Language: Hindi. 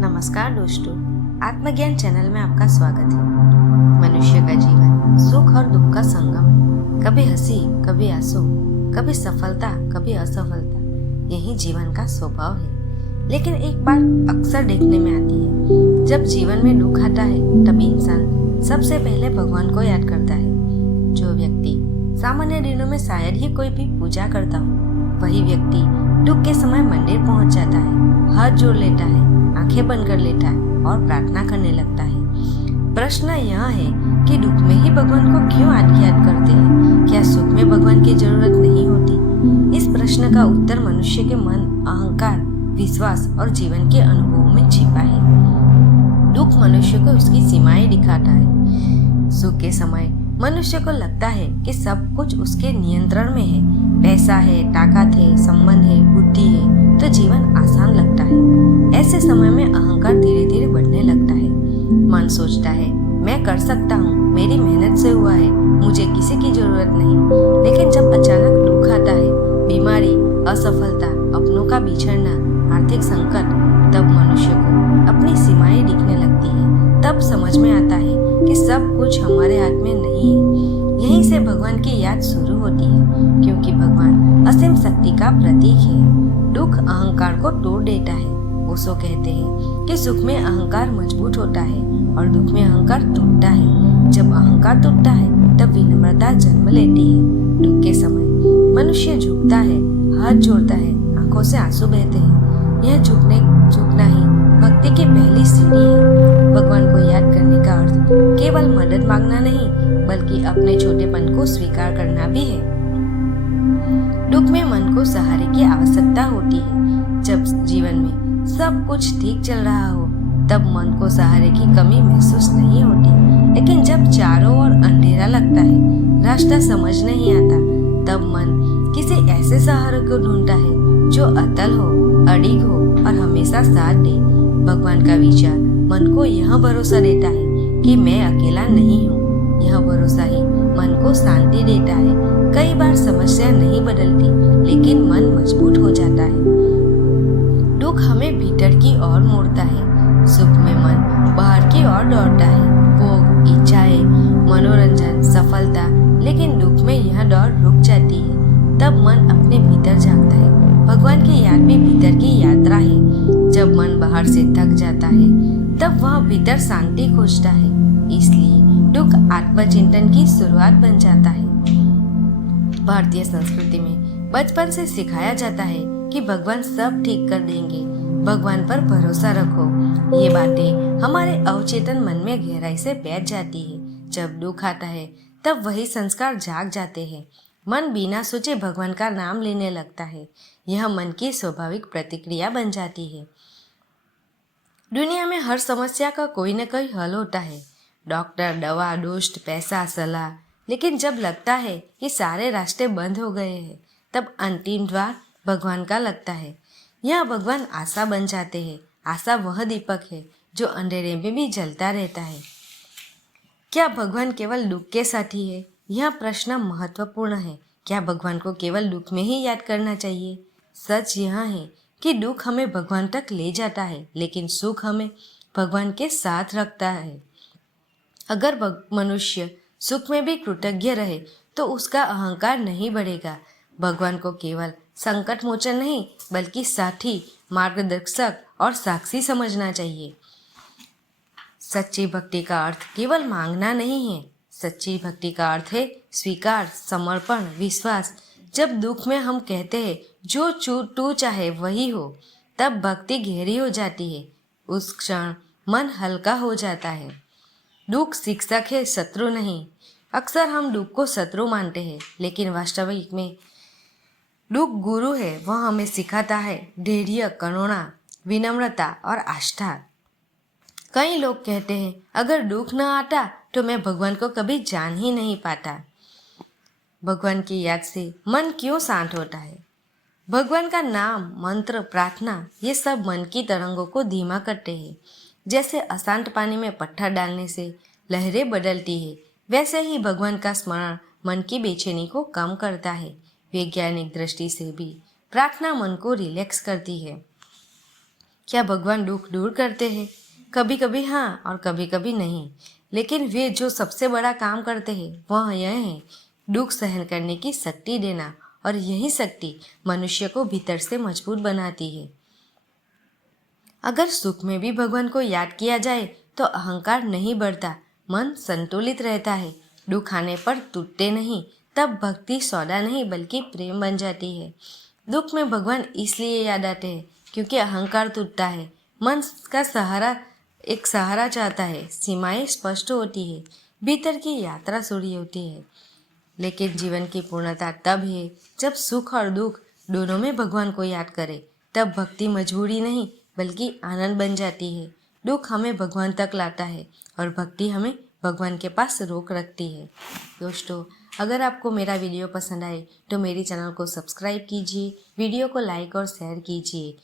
नमस्कार दोस्तों, आत्मज्ञान चैनल में आपका स्वागत है। मनुष्य का जीवन सुख और दुख का संगम है। कभी हंसी, कभी आंसू, कभी सफलता, कभी असफलता, यही जीवन का स्वभाव है। लेकिन एक बात अक्सर देखने में आती है, जब जीवन में दुख आता है तब इंसान सबसे पहले भगवान को याद करता है। जो व्यक्ति सामान्य दिनों में शायद ही कोई भी पूजा करता हो, वही व्यक्ति दुख के समय मंदिर पहुंच जाता है, हाथ जोड़ लेता है, आंखें बंद कर लेता है और प्रार्थना करने लगता है। प्रश्न यह है कि दुख में ही भगवान को क्यों याद करते हैं? क्या सुख में भगवान की जरूरत नहीं होती? इस प्रश्न का उत्तर मनुष्य के मन, अहंकार, विश्वास और जीवन के अनुभव में छिपा है। दुख मनुष्य को उसकी सीमाएं दिखाता है। सुख के समय मनुष्य को लगता है कि सब कुछ उसके नियंत्रण में है। पैसा है, ताकत है, संबंध है, बुद्धि है, तो जीवन आसान लगता है। ऐसे समय में अहंकार धीरे धीरे बढ़ने लगता है। मन सोचता है, मैं कर सकता हूँ, मेरी मेहनत से हुआ है, मुझे किसी की जरूरत नहीं। लेकिन जब अचानक दुख आता है, बीमारी, असफलता, अपनों का बिछड़ना, आर्थिक संकट, तब मनुष्य को अपनी सीमाएं दिखने लगती है। तब समझ में आता है कि सब कुछ हमारे हाथ में नहीं है। यहीं से भगवान की याद शुरू होती है, क्योंकि भगवान असीम शक्ति का प्रतीक है। दुख अहंकार को तोड़ देता है। ओशो कहते हैं कि सुख में अहंकार मजबूत होता है और दुख में अहंकार टूटता है। जब अहंकार टूटता है तब विनम्रता जन्म लेती है। दुख के समय मनुष्य झुकता है, हाथ जोड़ता है, आंखों से आंसू बहते हैं। यह झुकना ही भक्ति की पहली सीढ़ी है। भगवान को याद करने का अर्थ केवल मदद मांगना नहीं, बल्कि अपने छोटेपन को स्वीकार करना भी है। दुख में मन को सहारे की आवश्यकता होती है। जब जीवन में सब कुछ ठीक चल रहा हो, तब मन को सहारे की कमी महसूस नहीं होती। लेकिन जब चारों ओर अंधेरा लगता है, रास्ता समझ नहीं आता, तब मन किसी ऐसे सहारे को ढूंढता है जो अटल हो, अडिग हो और हमेशा साथ दे। भगवान का विचार मन को यह भरोसा देता है कि मैं अकेला नहीं हूँ। यह भरोसा ही मन को शांति देता है। कई बार समस्या नहीं बदलती, लेकिन मन मजबूत हो जाता है। दुख हमें भीतर की ओर मोड़ता है। सुख में मन बाहर की ओर दौड़ता है। भोग, इच्छाएं, मनोरंजन, सफलता। लेकिन दुख में यह दौड़ रुक जाती है। तब मन अपने भीतर झांकता है। भगवान की याद भी भीतर की यात्रा है। जब मन बाहर से थक जाता है, तब वह भीतर शांति खोजता है। इसलिए दुख आत्मचिंतन की शुरुआत बन जाता है। भारतीय संस्कृति में बचपन से सिखाया जाता है कि भगवान सब ठीक कर देंगे, भगवान पर भरोसा रखो। ये बातें हमारे अवचेतन मन में गहराई से बैठ जाती है। जब दुख आता है, तब वही संस्कार जाग जाते हैं। मन बिना सोचे भगवान का नाम लेने लगता है। यह मन की स्वाभाविक प्रतिक्रिया बन जाती है। दुनिया में हर समस्या का कोई न कोई हल होता है। डॉक्टर, दवा, दोस्त, पैसा, सलाह। लेकिन जब लगता है कि सारे रास्ते बंद हो गए हैं, तब अंतिम द्वार भगवान का लगता है। यह भगवान आशा बन जाते हैं। आशा वह दीपक है जो अंधेरे में भी जलता रहता है। क्या भगवान केवल दुख के साथी है? यह प्रश्न महत्वपूर्ण है। क्या भगवान को केवल दुख में ही याद करना चाहिए? सच यह है कि दुख हमें भगवान तक ले जाता है, लेकिन सुख हमें भगवान के साथ रखता है। अगर मनुष्य सुख में भी कृतज्ञ रहे, तो उसका अहंकार नहीं बढ़ेगा। भगवान को केवल संकट मोचन नहीं, बल्कि साथी, मार्गदर्शक और साक्षी समझना चाहिए। सच्ची भक्ति का अर्थ केवल मांगना नहीं है। सच्ची भक्ति का अर्थ है स्वीकार, समर्पण, विश्वास। जब दुख में हम कहते हैं जो तू चाहे वही हो, तब भक्ति गहरी हो जाती है। उस क्षण मन हल्का हो जाता है। दुख शिक्षक है, शत्रु नहीं। अक्सर हम दुख को शत्रु मानते हैं, लेकिन वास्तविक में दुख गुरु है। वह हमें सिखाता है धैर्य, करुणा, विनम्रता और आस्था। कई लोग कहते हैं, अगर दुख न आता तो मैं भगवान को कभी जान ही नहीं पाता। भगवान की याद से मन क्यों शांत होता है? भगवान का नाम, मंत्र, प्रार्थना, ये सब मन की तरंगों को धीमा करते हैं। जैसे अशांत पानी में पत्थर डालने से लहरें बदलती है, वैसे ही भगवान का स्मरण मन की बेचैनी को कम करता है। वैज्ञानिक दृष्टि से भी प्रार्थना मन को रिलैक्स करती है। क्या भगवान दुख दूर करते हैं? कभी कभी हाँ और कभी कभी नहीं, लेकिन वे जो सबसे बड़ा काम करते हैं वह यह है दुख सहन करने की शक्ति देना, और यही शक्ति मनुष्य को भीतर से मजबूत बनाती है। अगर सुख में भी भगवान को याद किया जाए तो अहंकार नहीं बढ़ता, मन संतुलित रहता है, दुख आने पर टूटते नहीं, तब भक्ति सौदा नहीं बल्कि प्रेम बन जाती है। दुख में भगवान इसलिए याद आते हैं क्योंकि अहंकार टूटता है, मन का सहारा एक सहारा चाहता है, सीमाएं स्पष्ट होती है, भीतर की यात्रा शुरू होती है। लेकिन जीवन की पूर्णता तब है जब सुख और दुख दोनों में भगवान को याद करें, तब भक्ति मजबूरी नहीं बल्कि आनंद बन जाती है। दुख हमें भगवान तक लाता है और भक्ति हमें भगवान के पास रोक रखती है। दोस्तों, अगर आपको मेरा वीडियो पसंद आए तो मेरी चैनल को सब्सक्राइब कीजिए, वीडियो को लाइक और शेयर कीजिए